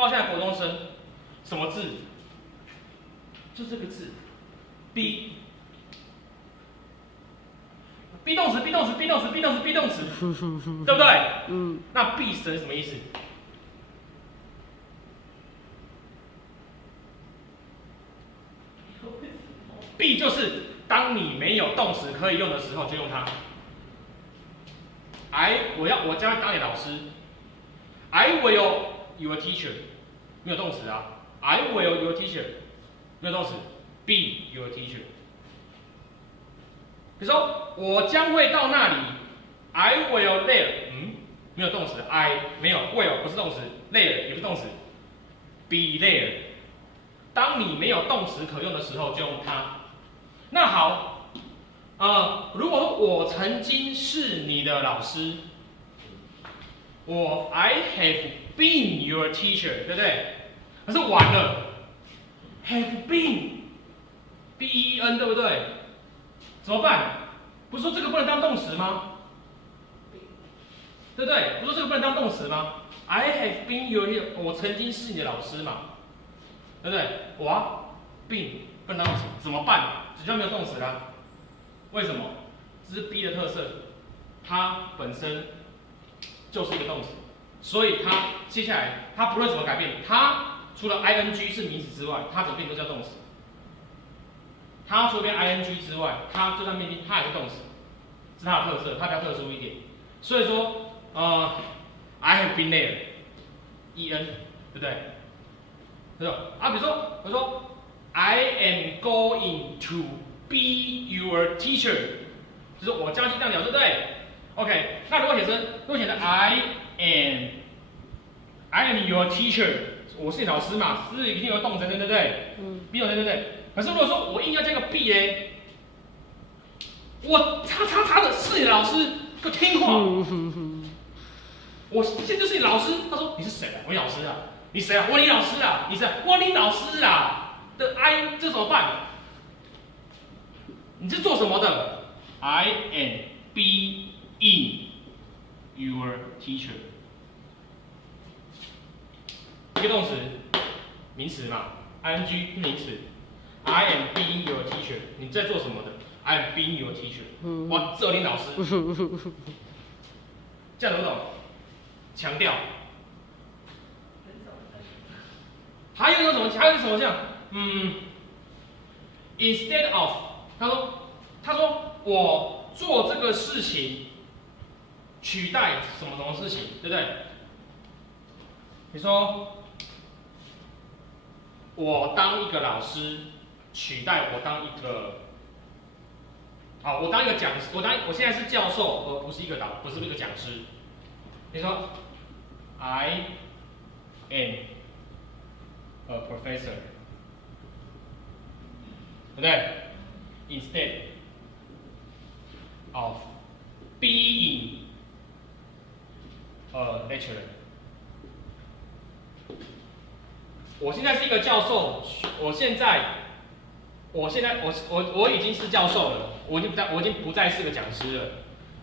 包括现在国中生，什么字？就这个字 ，be。be 动词， be 动词， be 动词， be 动词， be 动词，对不对？嗯。那 be 神什么意思？be 就是当你没有动词可以用的时候，就用它。我将会当你老师。I will your teacher， 没有动词啊。I will your teacher， 没有动词。be your teacher。比如说，我将会到那里 ，I will there， 没有动词 ，I 没有 will 不是动词 ，there 也不是动词 ，be there。当你没有动词可用的时候，就用它。那好，如果我曾经是你的老师，I have been your teacher， 对不对？可是完了 ，have been，B E N 对不对？怎么办？不是说这个不能当动词吗？对不对？不是说这个不能当动词吗 ？I have been your， 我曾经是你的老师嘛，对不对？been 不能当动词，怎么办？只叫没有动词啦。为什么？这是 be 的特色，它本身就是一个动词，所以它接下来它不论怎么改变，它除了 ing 是名词之外，它怎么变都叫动词。它除了变 ing 之外，它就算命令，它也是动词，是它的特色，它比较特殊一点。所以说，I have been there，en， 对不对？对吧？比如说 I am going to be your teacher， 就是我将去当鸟，对不对 ？OK， 那如果写成 I am your teacher， 我是你老师嘛，是不是一定有动词，对不对？be 动词，对不对？可是如果说我硬要加个 be 嘞，我叉叉叉的是你的老师，给我听话。我现在就是你老师。他说你是谁啊？我你老师啊。你谁啊？我你老师啊。你谁啊？我你老师啊。的 I 这怎么办？你是做什么的 ？I am being your teacher。一个动词，名词嘛 ，ing 是名词。I am being your teacher。你在做什么的 ？I am being your teacher。我做你老师。这样懂不懂？强调。还有一个什么？还有一个什么像？instead of， 他说我做这个事情取代什么什么事情，对不对？你说我当一个老师取代我当一个，我当一个讲师，我现在是教授，而不是一个讲师。你说 I am a professor， 对不对 ？Instead of being a lecturer， 我现在是一个教授，我已经是教授了，我已经不再是个讲师了。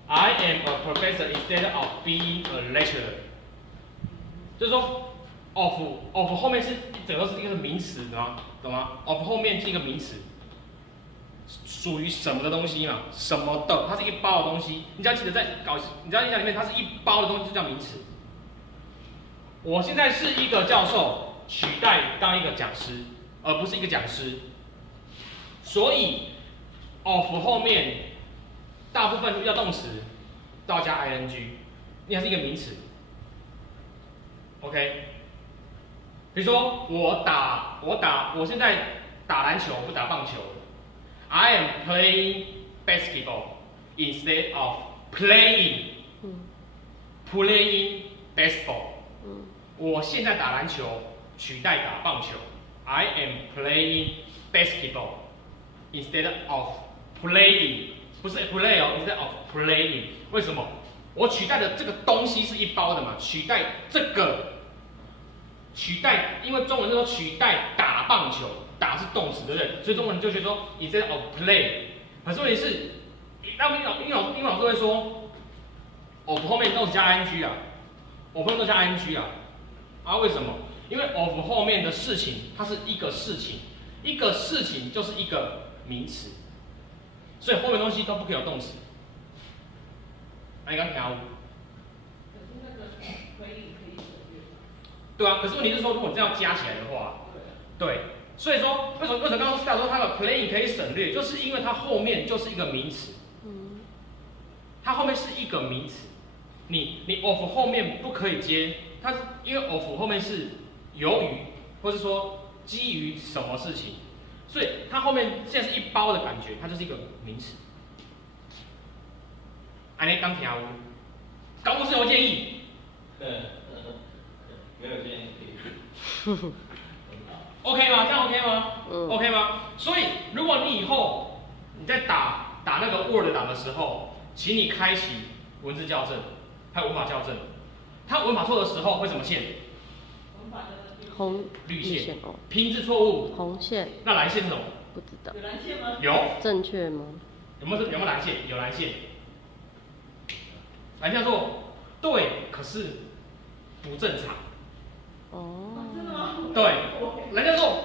I am a professor instead of being a lecturer。就是说 of 后面是整个是一个名词，懂吗 ？of 后面是一个名词，属于什么的东西嘛？什么的，它是一包的东西。你只要记得你只要印象里面，它是一包的东西就叫名词。我现在是一个教授，取代当一个讲师，而不是一个讲师。所以 of 后面大部分遇到动词都要加 ing， 因为它是一个名词。OK， 比如说我现在打篮球，不打棒球。I am playing basketball instead of playing baseball。我现在打篮球取代打棒球。I am playing basketball instead of playing， 不是 play 哦 ，instead of playing。为什么？我取代的这个东西是一包的嘛，取代，因为中文就说取代打棒球，打是动词，对不对？所以中文就觉得说 instead of play。可是问题是，英文老师会说，我后面都是加 ing 啊，我后面都加 ing 啊，为什么？因为 of 后面的事情，它是一个事情，一个事情就是一个名词，所以后面东西都不可以有动词。你刚听啊？可是那个可以省略吧？对啊，可是问题是说，如果你这样加起来的话，对，所以说为什么刚刚 Star 说它的 playing 可以省略，就是因为它后面就是一个名词，它后面是一个名词，你 of 后面不可以接，它是因为 of 后面是由于，或是说基于什么事情，所以它后面现在是一包的感觉，它就是一个名词。安尼刚听有？高是有建议？没有建议可以。OK 吗？这样 OK 吗？OK 嗯吗？所以如果你以后你在打那个 Word 档的时候，请你开启文字校正，还有文法校正。它文法错的时候会怎么线？文法的红绿线。哦，拼字错误，红线那蓝线是什么？不知道有蓝线吗？有。正确吗？有没有蓝线？有蓝线。蓝线说对，可是不正常。哦。真的吗？对，蓝线说